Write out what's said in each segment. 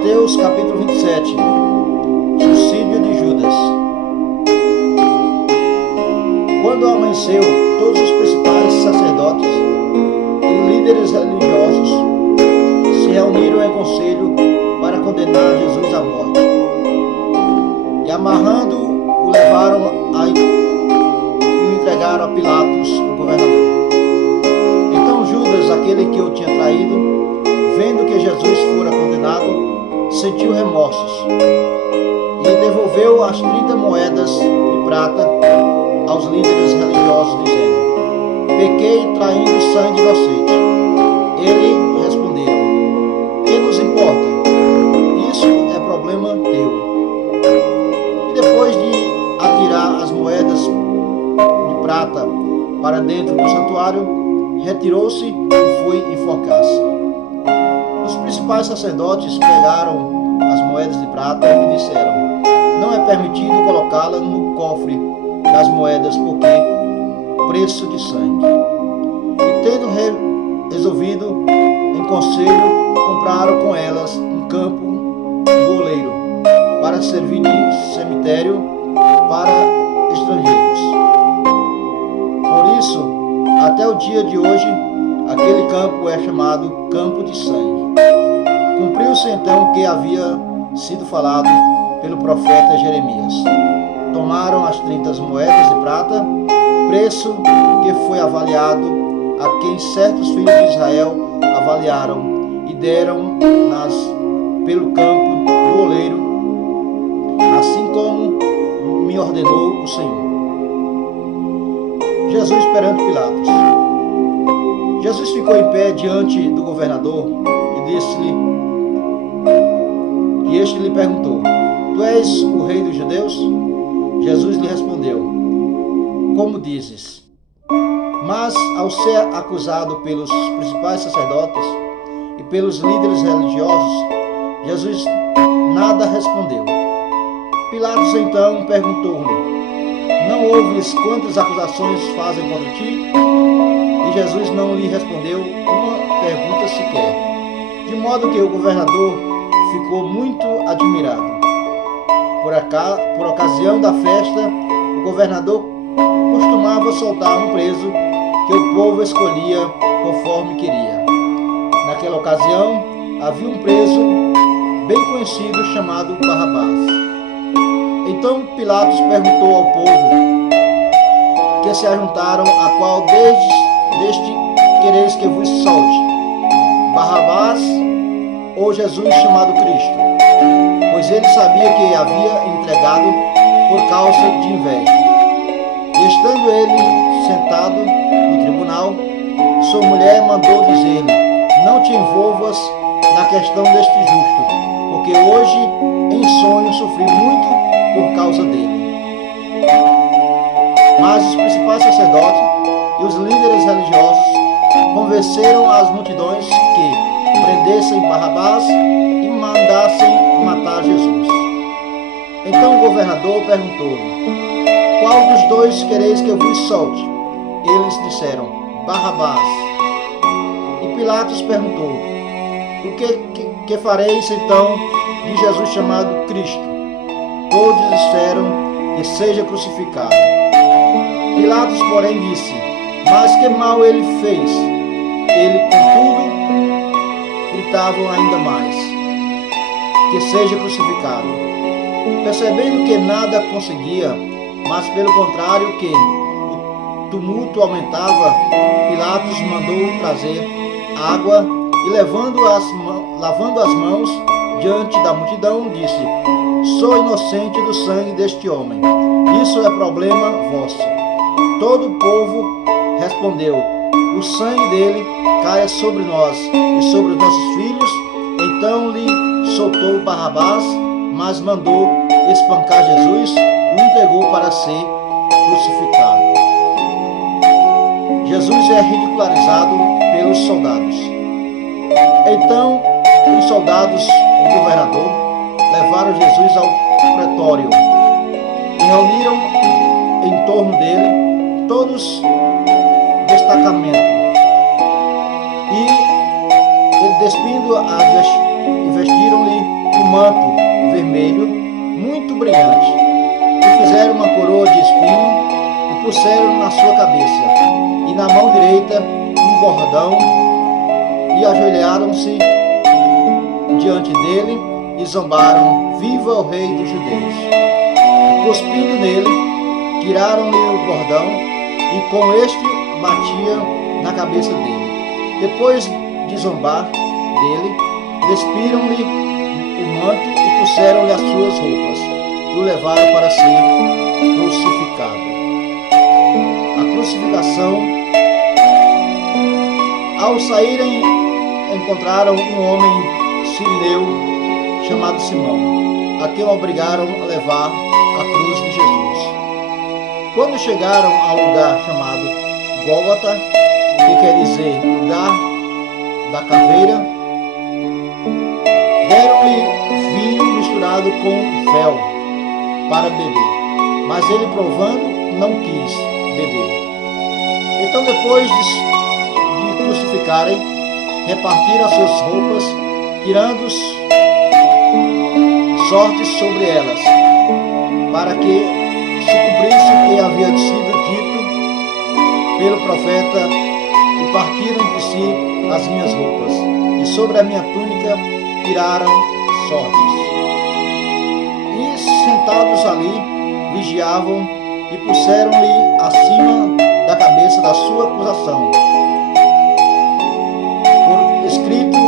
Mateus capítulo 27. Suicídio de Judas. Quando amanheceu, todos os principais sacerdotes e líderes religiosos se reuniram em conselho para condenar Jesus à morte. E amarrando-o, o levaram e o entregaram a Pilatos, o governador. Então Judas, aquele que o tinha traído, vendo que Jesus fora condenado, sentiu remorsos e devolveu as 30 moedas de prata aos líderes religiosos, dizendo: pequei traindo sangue inocente. Ele responderam: que nos importa? Isso é problema teu. E depois de atirar as moedas de prata para dentro do santuário, retirou-se e foi enforcar-se. Os principais sacerdotes pegaram as moedas de prata e disseram: não é permitido colocá-la no cofre das moedas, porque preço de sangue. E tendo resolvido em conselho, compraram com elas um campo do oleiro para servir de cemitério para estrangeiros. Por isso, até o dia de hoje, aquele campo é chamado Campo de Sangue. Cumpriu-se então o que havia sido falado pelo profeta Jeremias. Tomaram as 30 moedas de prata, preço que foi avaliado a quem certos filhos de Israel avaliaram, e deram-nas pelo campo do oleiro, assim como me ordenou o Senhor. Jesus perante Pilatos. Jesus ficou em pé diante do governador e disse-lhe, e este lhe perguntou: tu és o rei dos judeus? Jesus lhe respondeu: como dizes. Mas ao ser acusado pelos principais sacerdotes e pelos líderes religiosos, Jesus nada respondeu. Pilatos então perguntou-lhe: não ouves quantas acusações fazem contra ti? E Jesus não lhe respondeu uma pergunta sequer, de modo que o governador ficou muito admirado. Por ocasião da festa, o governador costumava soltar um preso que o povo escolhia conforme queria. Naquela ocasião, havia um preso bem conhecido chamado Barrabás. Então Pilatos perguntou ao povo que se ajuntaram: a qual deste quereis que vos solte, Barrabás ou Jesus chamado Cristo? Pois ele sabia que havia entregado por causa de inveja. E estando ele sentado no tribunal, sua mulher mandou dizer-lhe: não te envolvas na questão deste justo, porque hoje em sonho sofri muito por causa dele. Mas os principais sacerdotes e os líderes religiosos convenceram as multidões que prendessem Barrabás e mandassem matar Jesus. Então o governador perguntou-lhe: qual dos dois quereis que eu vos solte? Eles disseram: Barrabás. E Pilatos perguntou: o que fareis então de Jesus chamado Cristo? Todos disseram que seja crucificado. Pilatos, porém, disse: mas que mal ele fez? Ele, contudo, gritavam ainda mais: que seja crucificado. Percebendo que nada conseguia, mas pelo contrário que o tumulto aumentava, Pilatos mandou trazer água e, lavando as mãos diante da multidão, disse: sou inocente do sangue deste homem. Isso é problema vosso. Todo o povo respondeu: o sangue dele caia sobre nós e sobre os nossos filhos. Então lhe soltou Barrabás, mas mandou espancar Jesus e o entregou para ser crucificado. Jesus é ridicularizado pelos soldados. Então os soldados do governador levaram Jesus ao pretório e reuniram em torno dele todos destacamento, e despindo e vestiram-lhe manto vermelho, muito brilhante, e fizeram uma coroa de espinho e puseram na sua cabeça, e na mão direita um bordão, e ajoelharam-se diante dele e zombaram: viva o rei dos judeus! E cuspindo nele, tiraram-lhe o bordão e com este batiam na cabeça dele. Depois de zombar dele, despiram-lhe o manto e puseram-lhe as suas roupas e o levaram para ser crucificado. A crucificação. Ao saírem, encontraram um homem sirineu chamado Simão, a quem obrigaram a levar a cruz de Jesus. Quando chegaram ao lugar chamado Gólgota, que quer dizer lugar da caveira, deram-lhe vinho misturado com fel para beber, mas ele, provando, não quis beber. Então, depois de crucificarem, repartiram as suas roupas, tirando sortes sobre elas, para que se cumprisse o que havia sido dito pelo profeta: e partiram de si as minhas roupas, e sobre a minha túnica tiraram sortes. E sentados ali, vigiavam e puseram-lhe acima da cabeça da sua acusação, por escrito: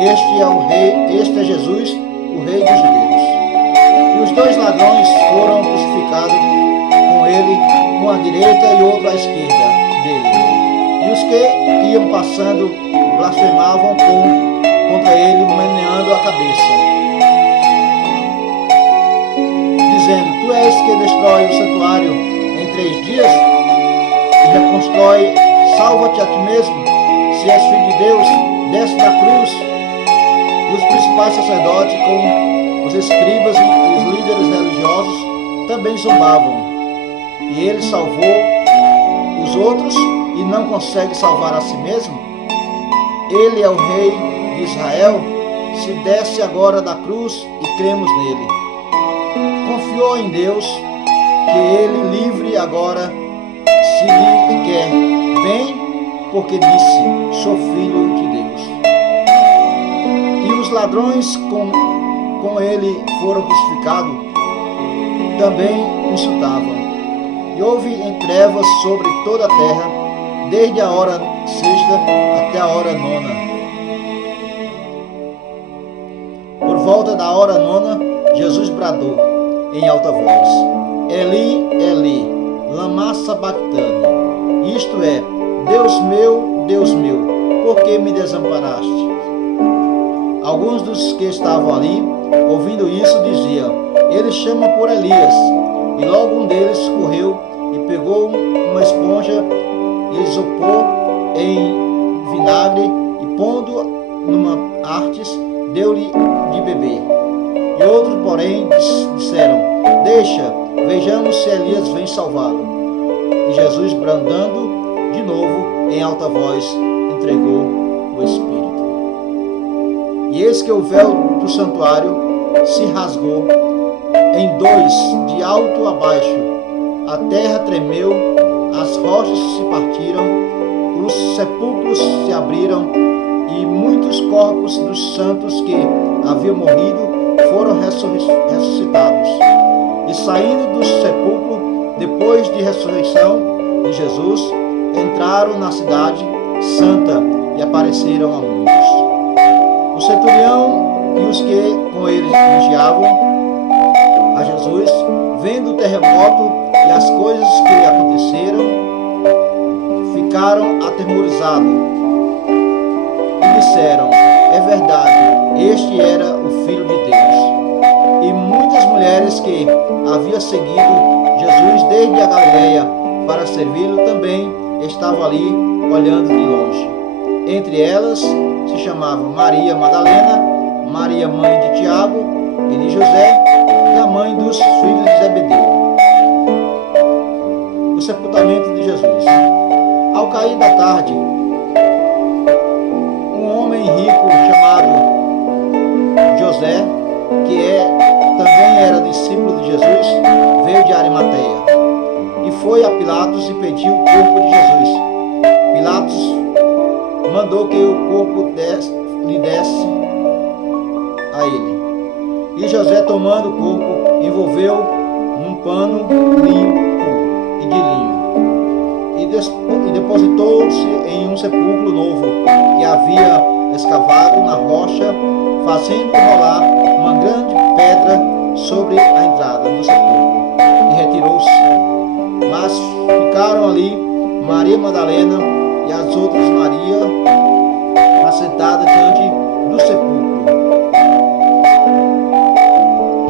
este é Jesus, o Rei dos Judeus. E os dois ladrões foram crucificados com ele, um à direita e outro à esquerda dele. E os que iam passando blasfemavam contra ele, meneando a cabeça, dizendo: tu és que destrói o santuário em 3 dias e reconstrói, salva-te a ti mesmo. Se és filho de Deus, desce da cruz. E os principais sacerdotes, com os escribas e os líderes religiosos, também zombavam. E ele salvou os outros e não consegue salvar a si mesmo? Ele é o Rei de Israel? Se desce agora da cruz e cremos nele. Confiou em Deus, que ele livre agora, se lhe quer bem, porque disse: sou filho de Deus. E os ladrões com ele foram crucificados, também insultavam. E houve trevas sobre toda a terra, desde a hora sexta até a hora nona. Por volta da hora nona, Jesus bradou em alta voz: Eli, Eli, lama sabachthani. Isto é: Deus meu, por que me desamparaste? Alguns dos que estavam ali, ouvindo isso, diziam: ele chama por Elias. E logo um deles correu e pegou uma esponja e isopor em vinagre e, pondo numa hartes, deu-lhe de beber. E outros, porém, disseram: deixa, vejamos se Elias vem salvá-lo. E Jesus, brandando de novo em alta voz, entregou o Espírito. E eis que o véu do santuário se rasgou em 2, de alto a baixo. A terra tremeu, as rochas se partiram, os sepulcros se abriram, e muitos corpos dos santos que haviam morrido foram ressuscitados. E saindo do sepulcro, depois de ressurreição de Jesus, entraram na cidade santa e apareceram a muitos. O centurião e os que com ele vigiavam a Jesus, vendo o terremoto e as coisas que aconteceram, ficaram atemorizados e disseram: é verdade, este era o Filho de Deus. E muitas mulheres que haviam seguido Jesus desde a Galileia para servi-lo também estavam ali olhando de longe. Entre elas se chamavam Maria Madalena, Maria mãe de Tiago e de José, e a mãe dos filhos de Zebedeu. O sepultamento de Jesus. Ao cair da tarde, um homem rico chamado José, também era discípulo de Jesus, veio de Arimateia e foi a Pilatos e pediu o corpo de Jesus. Pilatos mandou que o corpo lhe desse a ele. E José, tomando o corpo, envolveu num pano limpo e de linho e depositou-se em um sepulcro novo que havia escavado na rocha, fazendo rolar uma grande pedra sobre a entrada do sepulcro, e retirou-se. Mas ficaram ali Maria Madalena e as outras Maria assentadas diante do sepulcro.